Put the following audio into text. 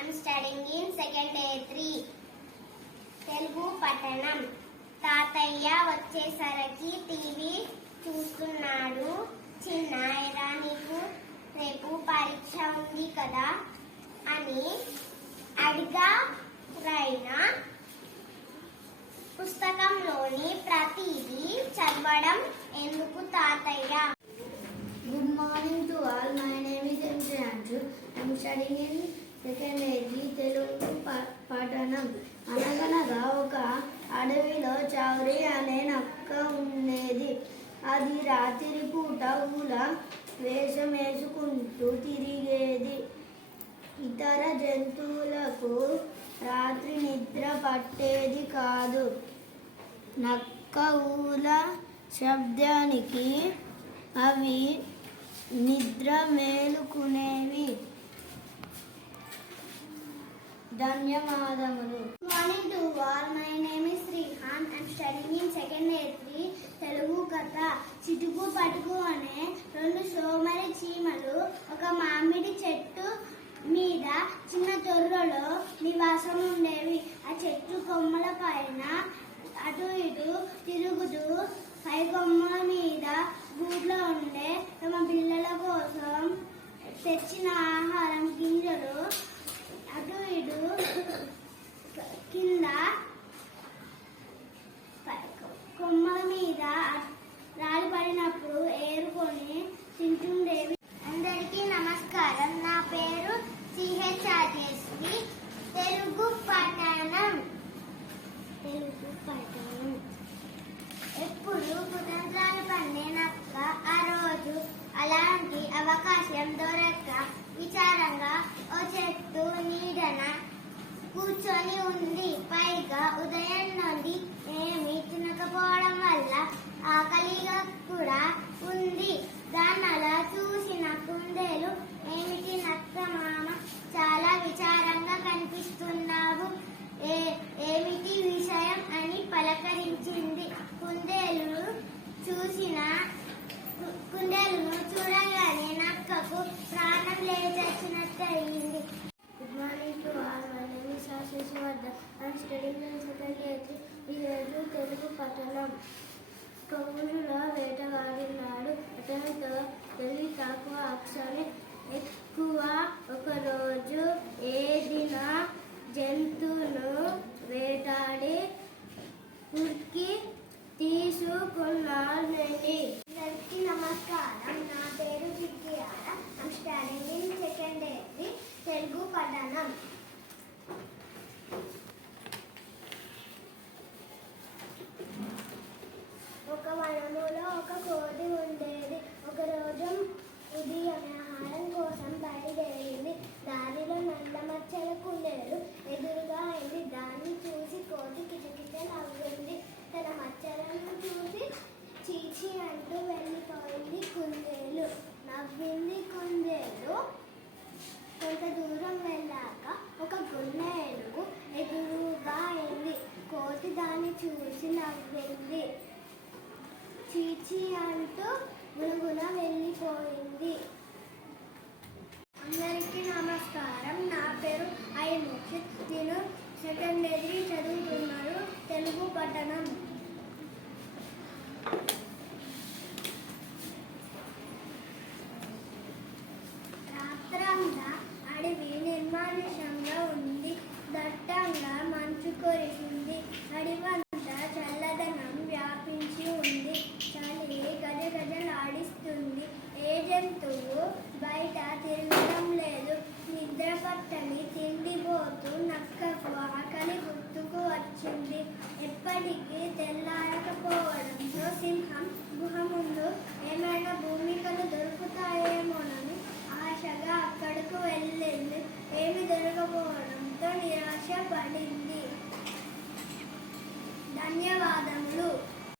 I'm studying in second A3. Telugu పఠనం. తాతయ్య వచ్చేసరికి టీవీ చూస్తున్నాడు. చిన్న ఎరా నీకు రేపు పరీక్ష ఉంది కదా అని అడిగా. రైనా పుస్తకంలోని ప్రతిదీ చదవడం ఎందుకు తాతయ్య? Good morning to all. My name is M. Andrew. I am studying in second A3 Telugu పఠనం. అనగనగా ఒక అడవిలో చౌరి అనే నక్క ఉండేది. అది రాత్రి పూట ఊల వేషం వేసుకుంటూ తిరిగేది. ఇతర జంతువులకు రాత్రి నిద్ర పట్టేది కాదు. నక్క ఊల శబ్దానికి అవి నిద్ర మేలుకునేవి. ధన్యవాదములు. Morning to all. My name is Srihan. I am studying in second A3 Telugu కథ. చిటుకు పటుకు అనే రెండు సోమరి చీమలు ఒక మామిడి చెట్టు మీద చిన్న తొర్రలో నివాసం ఉండేవి. ఆ చెట్టు కొమ్మల పైన అటు ఇటు తిరుగుతూ పై కొమ్మల మీద గూట్లో ఉండే తమ పిల్లల కోసం తెచ్చిన ఆహారం గింజలు అటు ఇటు కింద కొమ్మల మీద రాలి పడినప్పుడు ఏరుకొని తింటుండేవి. అందరికీ నమస్కారం. నా పేరు సిహెచ్ రాజేశ్వరి. తెలుగు పఠనం. ఎప్పుడు కుతంత్రాలు పన్నే నక్క ఆ రోజు అలాంటి అవకాశం దొరక్క విచారంగా ఓ చెట్టు నీడన కూర్చొని ఉంది. పైగా ఉదయం నుండి ఏమీ తినకపోవడం వల్ల ఆకలిగా కూడా ఉంది. దాన్నలా చూసిన కుందేలు, ఏమిటి నక్క మామ, చాలా విచారంగా కనిపిస్తున్నావు, ఏమిటి విషయం అని పలకరించింది. కుందేలును చూడగానే నక్కకు ప్రాణం లేచొచ్చినట్టు అయింది. Good morning to all. My name is Shashivardhan. I am studying in second A3. ఈరోజు తెలుగు పఠనం. కౌరుల వేటగాడినాడు. అతనితో తెలివి తక్కువ అక్షరం ఎక్కువ. ఒకరోజు ఏదిన జంతువును వేటాడి ఉరికి తీసుకున్నాడండి. అందరికీ నమస్కారం. నా పేరు Jiggiyala. I am studying in second A3 Telugu పఠనం. ఒక వనములో ఒక కోతి ఉండేది. ఒకరోజు ఉదయం ఆహారం కోసం బయలుదేరింది. దారిలో నల్లమచ్చల కుందేలు ఎదురుగా అయింది. దాన్ని చూసి కోతి కిచకిచ నవ్వింది. తన మచ్చలను చూసి చీచి అంటూ వెళ్ళిపోయింది కుందేలు. నవ్వింది కుందేలు. కొంత దూరం వెళ్ళాక ఒక గున్న ఏనుగు ఎదురుగా అయింది. కోతి దాన్ని చూసి నవ్వింది. చీచి అంటూ మురుగున వెళ్ళిపోయింది. అందరికీ నమస్కారం. నా పేరు ఐ మోక్షిత్. నేను సెకండ్ A3 చదువుతున్నాను. తెలుగు పఠనం. రాత్రంతా అడవి నిర్మానుష్యంగా ఉంది. దట్టంగా మంచు కురిసింది. అడవంతా చల్లదనం వ్యాపించి ఉంది. చలి గజగజలాడిస్తుంది. ఏ జంతువు బయట తిరగడం లేదు. నిద్ర పట్టని తిండిపోతూ నక్కకు ఆకలి గుర్తుకు వచ్చింది. ఎప్పటికీ తెల్లారకపోవడంతో సింహం గుహ ముందు ఏమైనా భూమికలు